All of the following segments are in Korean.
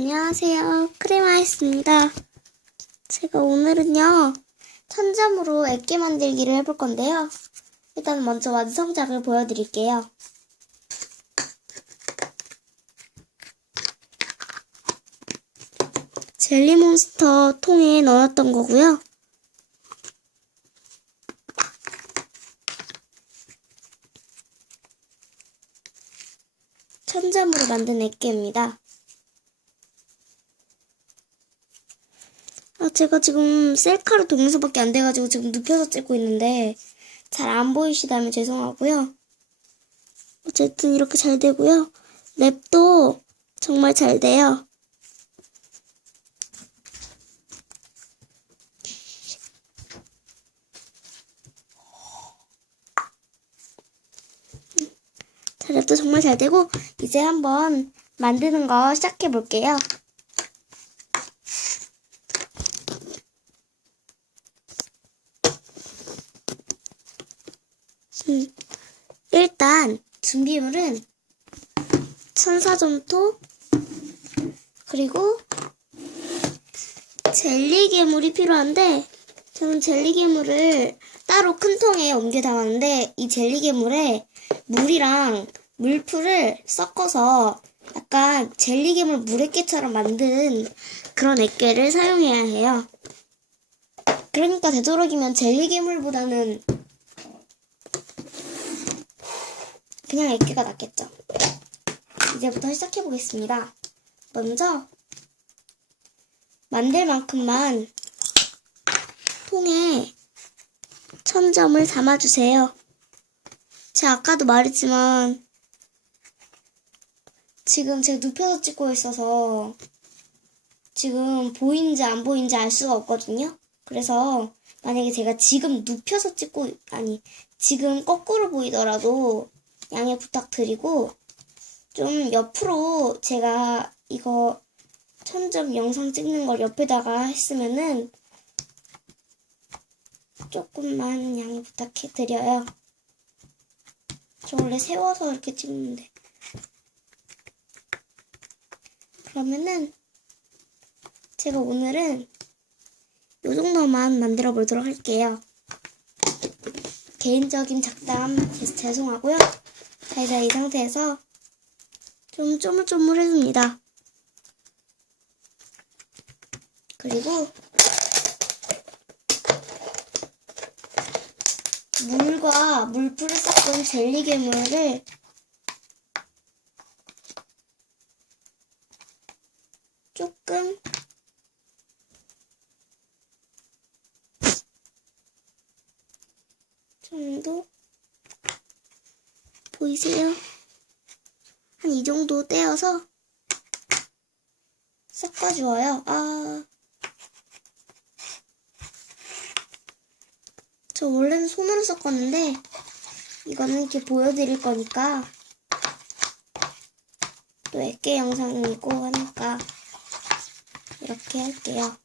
안녕하세요. 크리마이스입니다. 제가 오늘은요, 천점으로 액기 만들기를 해볼 건데요. 일단 먼저 완성작을 보여드릴게요. 젤리몬스터 통에 넣어놨던 거고요. 천점으로 만든 액기입니다. 제가 지금 셀카로 동영상밖에 안 돼가지고 지금 눕혀서 찍고 있는데 잘 안 보이시다면 죄송하고요. 어쨌든 이렇게 잘 되고요. 랩도 정말 잘 돼요. 자, 랩도 정말 잘 되고 이제 한번 만드는 거 시작해 볼게요. 음, 일단 준비물은 천사점토 그리고 젤리 괴물이 필요한데 저는 젤리 괴물을 따로 큰 통에 옮겨 담았는데 이 젤리 괴물에 물이랑 물풀을 섞어서 약간 젤리 괴물 물액기처럼 만든 그런 액계를 사용해야 해요. 그러니까 되도록이면 젤리 괴물보다는 그냥 액기가 낫겠죠. 이제부터 시작해 보겠습니다. 먼저 만들 만큼만 통에 천점을 담아주세요. 제가 아까도 말했지만 지금 제가 눕혀서 찍고 있어서 지금 보이는지 안 보이는지 알 수가 없거든요. 그래서 만약에 제가 지금 눕혀서 찍고 아니 지금 거꾸로 보이더라도 양해 부탁드리고 좀 옆으로 제가 이거 천점 영상 찍는 걸 옆에다가 했으면은 조금만 양해 부탁해 드려요. 저 원래 세워서 이렇게 찍는데. 그러면은 제가 오늘은 요 정도만 만들어 보도록 할게요. 개인적인 작담 죄송하고요. 자, 이제 이 상태에서 좀 쪼물쪼물해줍니다. 그리고 물과 물풀을 섞은 젤리 괴물을 조금 정도 보이세요? 한 이 정도 떼어서 섞어주어요. 아, 저 원래는 손으로 섞었는데 이거는 이렇게 보여드릴 거니까 또 액계 영상이고 하니까 이렇게 할게요.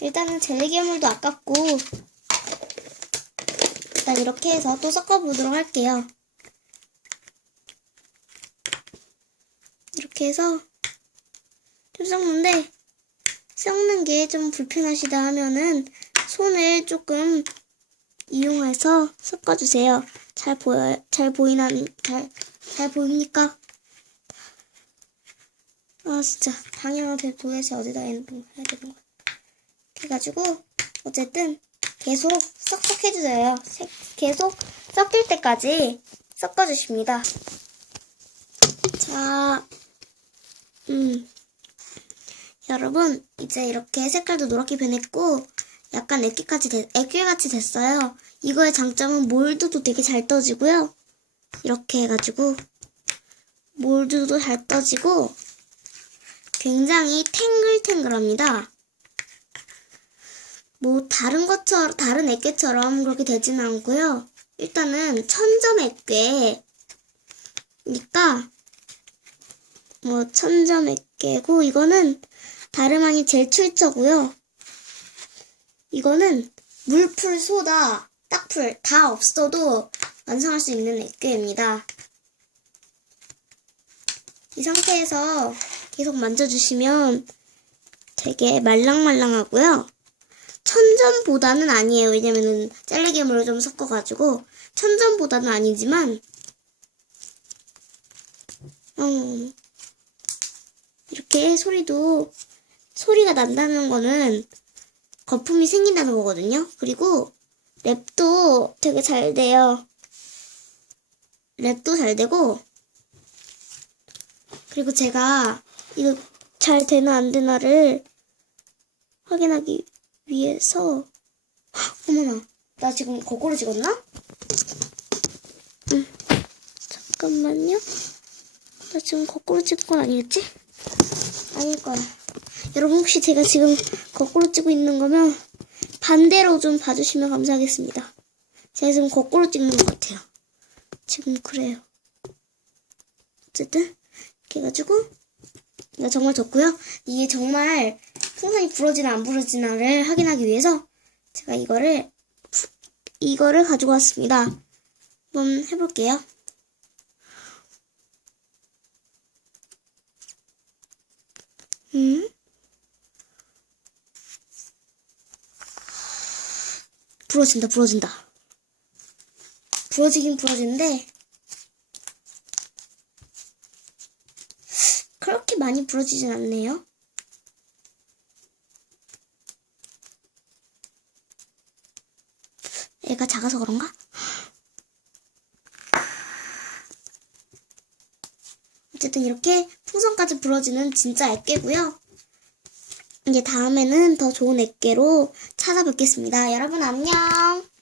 일단은 젤리 괴물도 아깝고 일단 이렇게 해서 또 섞어보도록 할게요. 이렇게 해서 좀 섞는데 섞는 게 좀 불편하시다 하면은 손을 조금 이용해서 섞어주세요. 잘 보여요? 잘 보이나, 잘, 잘 보입니까? 아, 진짜. 방향을 도대체 어디다 해야 되는 거야. 해가지고, 어쨌든, 계속 섞섞 해주세요. 계속 섞일 때까지 섞어주십니다. 자, 음. 여러분, 이제 이렇게 색깔도 노랗게 변했고, 약간 액기같이, 됐, 액기같이 됐어요. 이거의 장점은 몰드도 되게 잘 떠지고요. 이렇게 해가지고, 몰드도 잘 떠지고, 굉장히 탱글탱글합니다. 뭐, 다른 것처럼, 다른 액계처럼 그렇게 되지는 않고요. 일단은 천점 액계니까, 뭐, 천점 액계고, 이거는 다름 아닌 젤 출처고요. 이거는 물풀, 소다, 딱풀 다 없어도 완성할 수 있는 액괴입니다. 이 상태에서 계속 만져주시면 되게 말랑말랑하고요. 천전보다는 아니에요. 왜냐면은 젤리괴물을 좀 섞어가지고 천전보다는 아니지만 음, 이렇게 소리도 소리가 난다는 거는 거품이 생긴다는 거거든요. 그리고 랩도 되게 잘 돼요. 랩도 잘 되고 그리고 제가 이거 잘 되나 안 되나를 확인하기 위해서 헉, 어머나 나 지금 거꾸로 찍었나? 음, 잠깐만요. 나 지금 거꾸로 찍은 건 아니겠지? 아닐 거야. 여러분 혹시 제가 지금 거꾸로 찍고 있는 거면 반대로 좀 봐주시면 감사하겠습니다. 제가 지금 거꾸로 찍는 것 같아요. 지금 그래요. 어쨌든 이렇게 해가지고 이거 정말 좋고요. 이게 정말 풍선이 부러지나 안 부러지나를 확인하기 위해서 제가 이거를 푸- 이거를 가지고 왔습니다. 한번 해볼게요. 음? 부러진다, 부러진다. 부러지긴 부러지는데 그렇게 많이 부러지진 않네요. 애가 작아서 그런가? 어쨌든 이렇게 풍선까지 부러지는 진짜 액계고요. 이제 다음에는 더 좋은 액계로 찾아뵙겠습니다. 여러분 안녕.